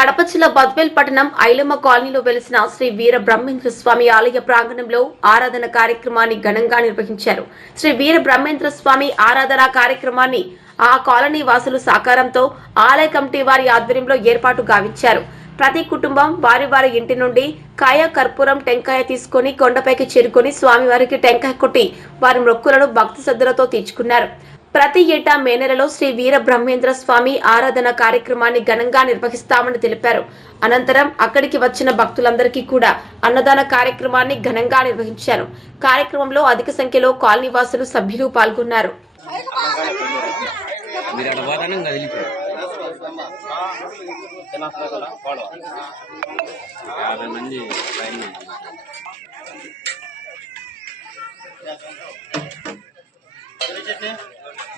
కడప జిల్లా బద్వేల్ పట్టణం ఐలమ్మ కాలనీలో వెలిసిన శ్రీ వీర బ్రహ్మేంద్ర స్వామి ఆలయ ప్రాంగణంలో ఆరాధన కార్యక్రమాన్ని ఘనంగా నిర్వహించారు. శ్రీ వీర బ్రహ్మేంద్ర స్వామి ఆరాధన కార్యక్రమాన్ని ఆ కాలనీ వాసులు సహకారంతో ఆలయ కమిటీ వారి ఆధ్వర్యంలో ఏర్పాటు గావించారు. ప్రతి కుటుంబం వారి వారి ఇంటి నుండి కాయ కర్పూరం టెంకాయ తీసుకొని కొండపైకి చేరుకొని స్వామివారికి టెంకాయ కొట్టి వారి మొక్కులను భక్తి శ్రద్ధలతో తీర్చుకున్నారు. ప్రతి ఏటా మే నెలలో శ్రీ వీర బ్రహ్మేంద్ర స్వామి ఆరాధన కార్యక్రమాన్ని ఘనంగా నిర్వహిస్తామని తెలిపారు. అనంతరం అక్కడికి వచ్చిన భక్తులందరికీ కూడా అన్నదాన కార్యక్రమాన్ని ఘనంగా నిర్వహించారు. కార్యక్రమంలో అధిక సంఖ్యలో కాలనీవాసులు సభ్యులు పాల్గొన్నారు. మంది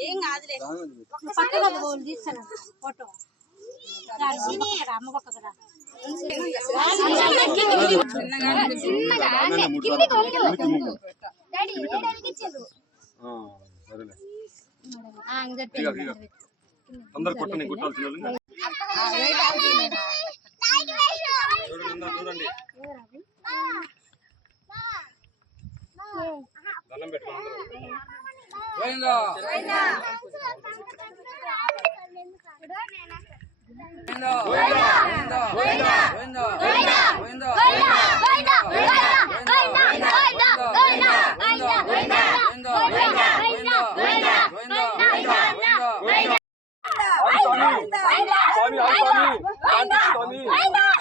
ఏం కాదులే పక్కన తీస్తాను ఫోటో అమ్మ పక్కన అందరు కొట్టని కొట్టాల్సిన వాళ్ళు. చూడండి చూడండి అన్నం పెట్టుకుంటారు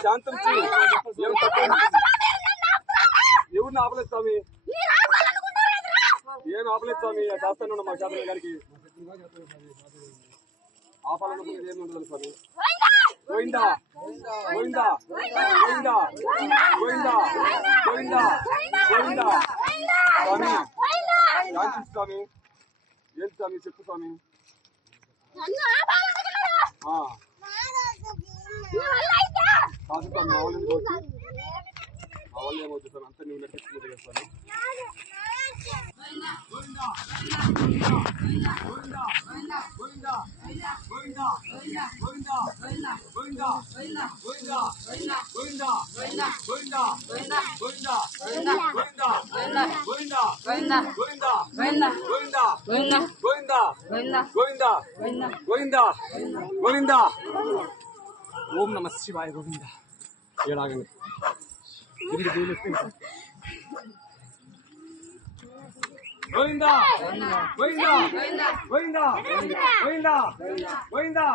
శాంతం చేయి ఎవరిని ఆపలేదు స్వామి ఏం ఆపలేదు స్వామి చేస్తాను మా శాస్త్రి గారికి ఆపాలనుకునేది ఏమి ఉండదు స్వామి గోవిందా గోవిందా గోవిందా గోవిందా గోవిందా గోవిందా స్వామి శాంతి స్వామి ఏంటి స్వామి చెప్పు స్వామి కాదు స్వామి మా వాళ్ళు మా వాళ్ళు ఏమవుతుంది అంతా నువ్వు లెక్కించుకుంటే కదా స్వామి ఓం నమ శివాయ గోవింద ఏడాగండి గోవిందా గోవిందా గోవిందా గోవిందా గోవిందా